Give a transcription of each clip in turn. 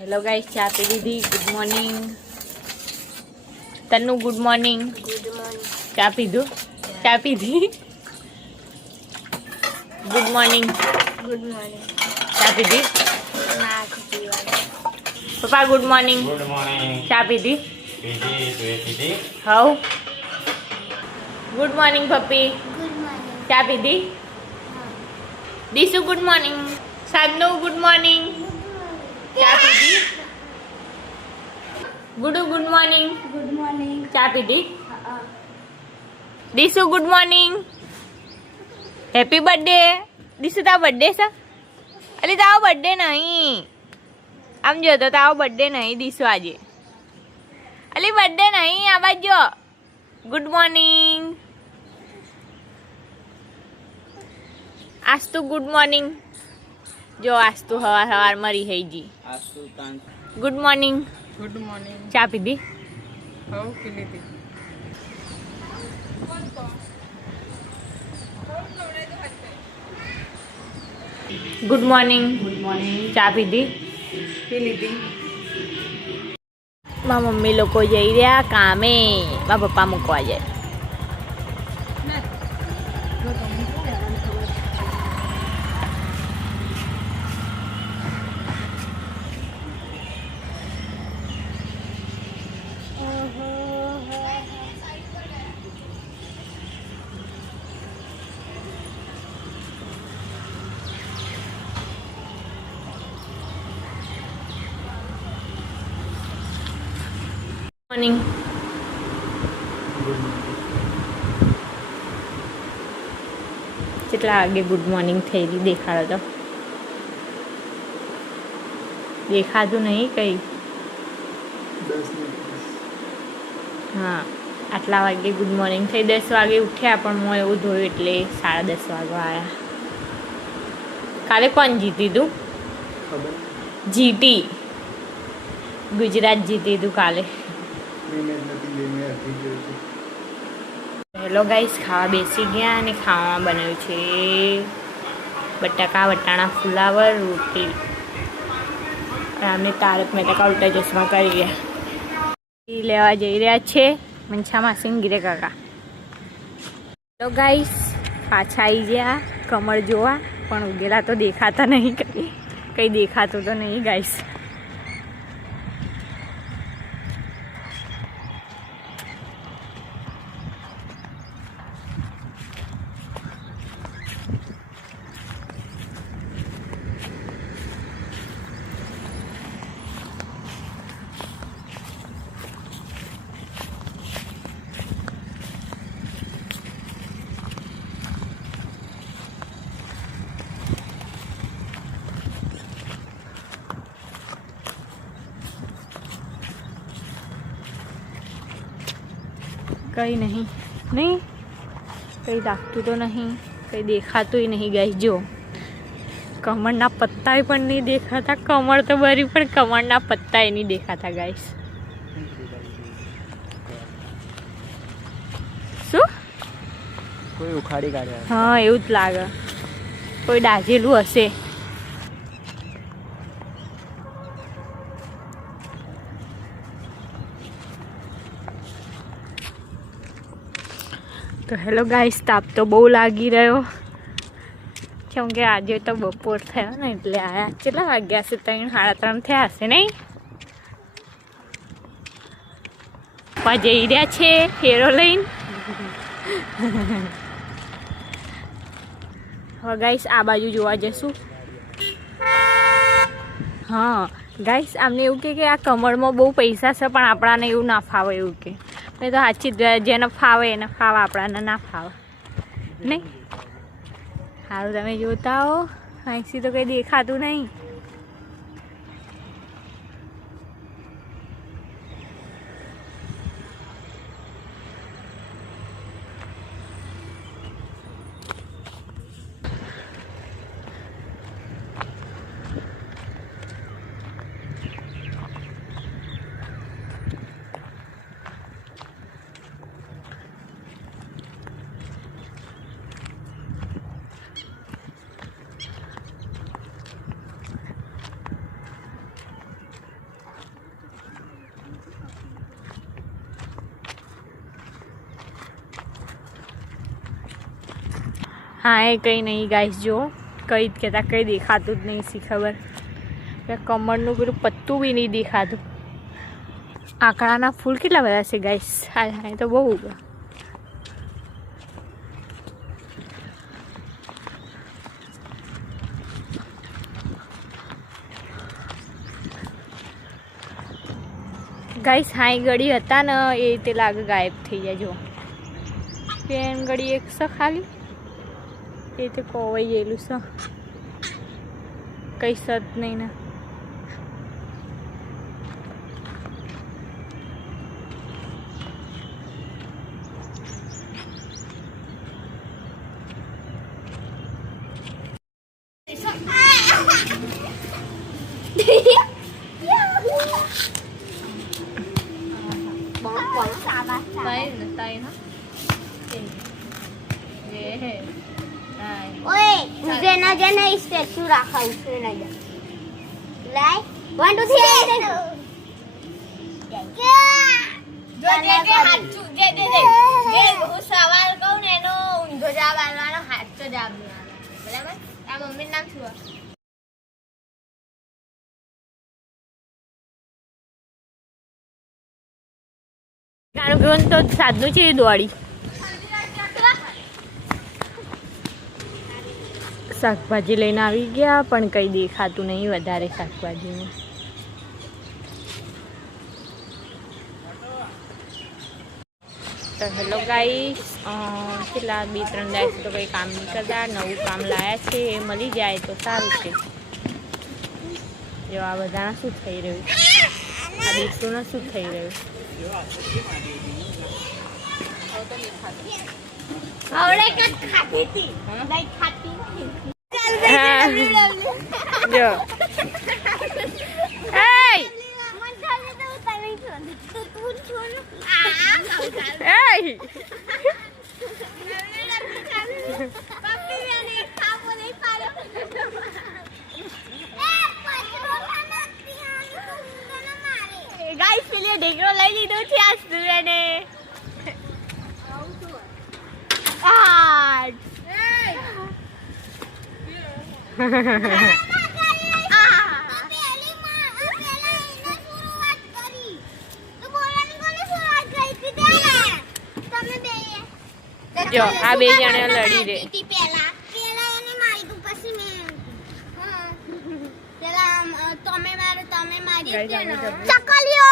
Hello guys, ચા પી લીધી. Good morning Tannu. Good morning. ચા પીધું? ચા પીધી? Good morning. ચા પીધી? પપ્પા ગુડ મોર્નિંગ. ચા પીધી? હવ. ગુડ મોર્નિંગ પપ્પી. ચા પીધી? Disu good morning. સાધનુ ગુડ મોર્નિંગ. ચા પીધી? Gudu good morning. ચા પીધી? Disu good morning. Happy birthday. Disu તારો બર્થડે છે? અલી તારો બર્થડે નહીં. આમ જો તો તારો બર્થડે નહીં દીસુ આજે. અલી બર્થડે નહીં, આ બાજુ. Good morning. Astu good morning. જો આસ્તુ હવાર મરી હઈ જી. Good morning. Good morning. ચા પીધી? હવ પી લીધી. Good morning. ચા પીધી? પી લીધી. મારા મમ્મી લોકો જઈ રહ્યા કામે. મારા પપ્પા મૂકવા જાય. મોર્નિંગ. કેટલા વાગે ગુડ મોર્નિંગ થઈ રહી દેખાડો તો? દેખાતું નહીં કઈ. હા, આટલા વાગે ગુડ મોર્નિંગ થઈ. 10 વાગે ઉઠ્યા પણ હું એવું ધોયું એટલે 10:30 વાગવા આવ્યા. કાલે કોણ જીતી તું? જીટી ગુજરાત જીતી તું કાલે. હેલો ગાઈસ, ખાવા બેસી ગયા અને ખાવામાં બનાવ્યું છે બટાકા વટાણા ફુલાવર રોટી. અમને તારક મહેતા કા ઉલ્ટા ચશ્મા કરી ગયા. લેવા જઈ રહ્યા છે મંછા માસી ગીરે કાકા. હેલો ગાઈસ, પાછા આવી ગયા કમળ જોવા, પણ ઉગેલા તો દેખાતા નહીં. કંઈ દેખાતું તો નહીં ગાઈસ. કંઈ નહીં કંઈ લાગતું તો નહીં, કંઈ દેખાતું નહીં ગાઈસ. જો કમળના પત્તા પણ નહીં દેખાતા. કમળ તો બરી પણ કમળના પત્તા નહીં દેખાતા ગાઈસ. શું કોઈ ઉખાડી કાઢ્યા? હા, એવું જ લાગે. કોઈ દાઝેલું હશે. તો હેલો ગાઈસ, તાપ તો બહુ લાગી રહ્યો કેમ કે આજે તો બપોર થયો ને એટલે આયા. કેટલા વાગ્યા હશે? 3-3:30 થયા હશે નહીં? પપ્પા જઈ રહ્યા છે ફેરો લઈને. હવે ગાઈસ આ બાજુ જોવા જશું. હા ગાઈસ, આમને એવું કે આ કમળમાં બહુ પૈસા છે પણ આપણાને એવું ના ફાવે. એવું કે નહીં તો સાચી જેને ફાવે એને ફાવે, આપણાને ના ફાવે નહીં. સારું, તમે જોતા હો. અહીંથી તો કંઈ દેખાતું નહીં. હા એ કંઈ નહીં ગાઈસ, જો કંઈ જ કહેતા કંઈ દેખાતું જ નહીં, શી ખબર કે કમળનું પેલું પત્તું બી નહીં દેખાતું. આંકડાના ફૂલ કેટલા બધા છે ગાઈસ, હા તો બહુ ગાઈસ. હાઈ ગળી હતા ને એ તે લાગે ગાયબ થઈ જાય. જો પેન ગળી એક છે ખાલી, એ તે કોવાઈ ગયેલું છે, કંઈ સત નહીં ને. ओए मुझे ना जाना स्टैचू रखा उसने ना जा लाइक 1 2 3 જો જે કે હાચું જે હું સવાલ કહું ને એનો ઊંધો જવાબ આપવાનો, સાચો જવાબ આપવાનો, બરાબર? આ મમ્મીનું નામ શું? ગાણું પીવાનું તો સાદનું છે દોડી. શાકભાજી લઈને આવી ગયા પણ કંઈ દેખાતું નહીં વધારે શાકભાજીનું. તો હેલો ગાઈસ, કેટલા 2-3 દાયથી તો કંઈ કામ નહીં કરતા, નવું કામ લાવ્યા છે, એ મળી જાય તો સારું છે. જો આ બધાના શું થઈ રહ્યું, આ દીકરીનું શું થઈ રહ્યું. આવડે કે ખાતી હતી નહીં ખાતી જો એય મન ચાલે તો તને છોડ તું છોડ એય પપ્પી મેને ખાવો નહીં પાડો ગાઈસ પેલી ઢેકરો લઈ લીધો છે આ સ્ટુડન્ટે. જો આ બે જણા લડી રે. પેલા એને મારી તું પછી મેં પેલા તમે મારી ચકલીઓ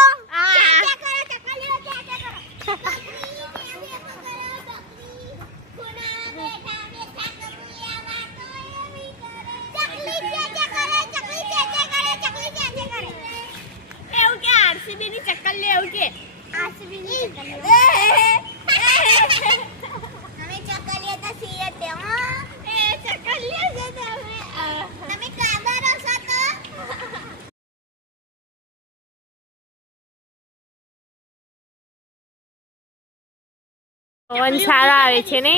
આરસીબી ની ચક્કર લે એવું કે આરસીબી ની ચક્કર લે અમે ચક્કર લેતા છીએ તે એ ચક્કર લે છે તમે કાબર હશો તો પવન સારા આવે છે ને.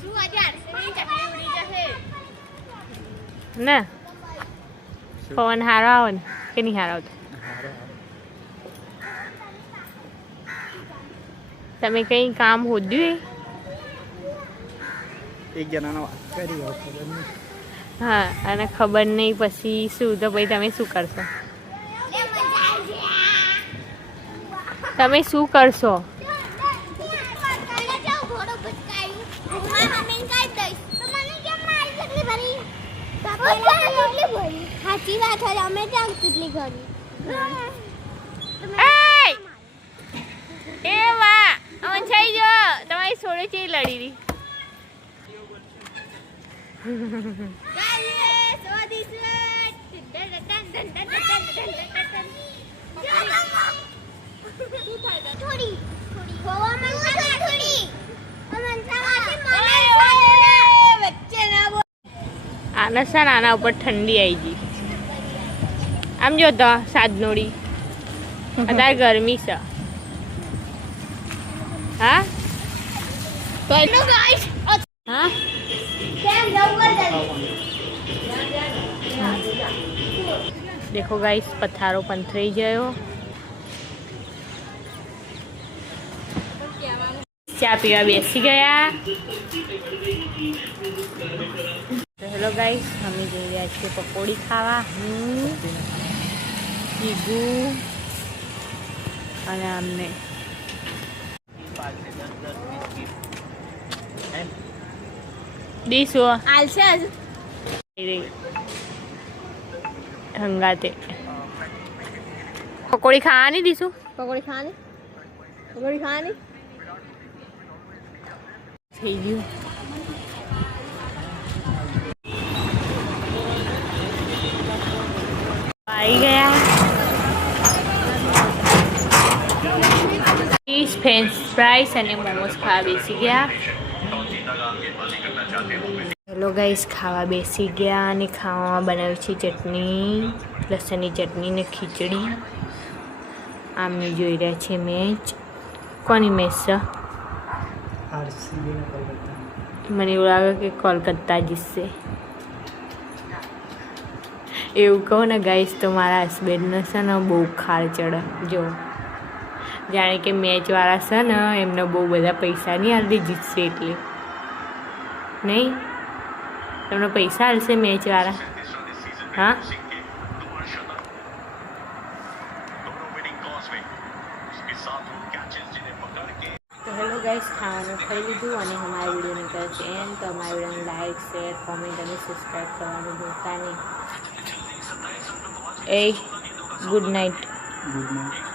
શું આજે આરસીબી ની ચક્કર ઉડી જશે ને પવન સારો આવે ને કે નહીં સારો આવતો. તમે કંઈ કામ હોદ્યું એક જણાનો વાત કરી ખબર નહીં. હા અને ખબર નહીં પછી શું, તો પછી તમે શું કરશો? તમે શું કરશો? સાચી વાત હોય અમે ત્યાં કેટલી ઘણી એ વાહ અમન થઈ ગયો, તમારી સોળે છે લડી રહી. આના સર આના ઉપર ઠંડી આવી ગઈ. આમ જો તો સાદનોડી અત્યારે ગરમી છે. હા હા દેખો ગાઈસ પથારો પંથરાઈ ગયો. ચા પીવા બેસી ગયા. તો હેલો ગાઈસ, અમે જઈ રહ્યા છીએ પકોડી ખાવા. જીગુ અને અમને દીશો આલશે હજુ હંગાતે પકોડી ખાવાની દીશું. પકોડી ખાવાની પકોડી ખાવાની થઈ ગયું. આવી ગયા. ફ્રેન્ચ ફ્રાઈસ અને મોમોસ ખાવા બેસી ગયા. હેલો ગાઈસ, ખાવા બેસી ગયા અને ખાવામાં બનાવી છે ચટણી, લસણની ચટણી ને ખીચડી. આમને જોઈ રહ્યા છે મેચ. કોની મેચ છે? મને એવું લાગે કે કોલકાતા જીતશે એવું કહું ને ગાઈસ તો મારા હસબન્ડને છે ને બહુ ખાર ચડે. જો જાણે કે મેચવાળા છે ને એમને બહુ બધા પૈસા નહીં હાલતી જીતશે એટલે. નહીં તમને પૈસા હાલશે મેચવાળા? હા તો હેલો ગાઈસ, ખાવાનું ખાઈ લીધું અને અમારા વિડીયોને કરે છે એમ. તો અમારા વિડીયોને લાઈક, શેર, કોમેન્ટ અને સબસ્ક્રાઈબ કરવાનું ભૂલતા નહીં. એ ગુડ નાઇટ. Good night.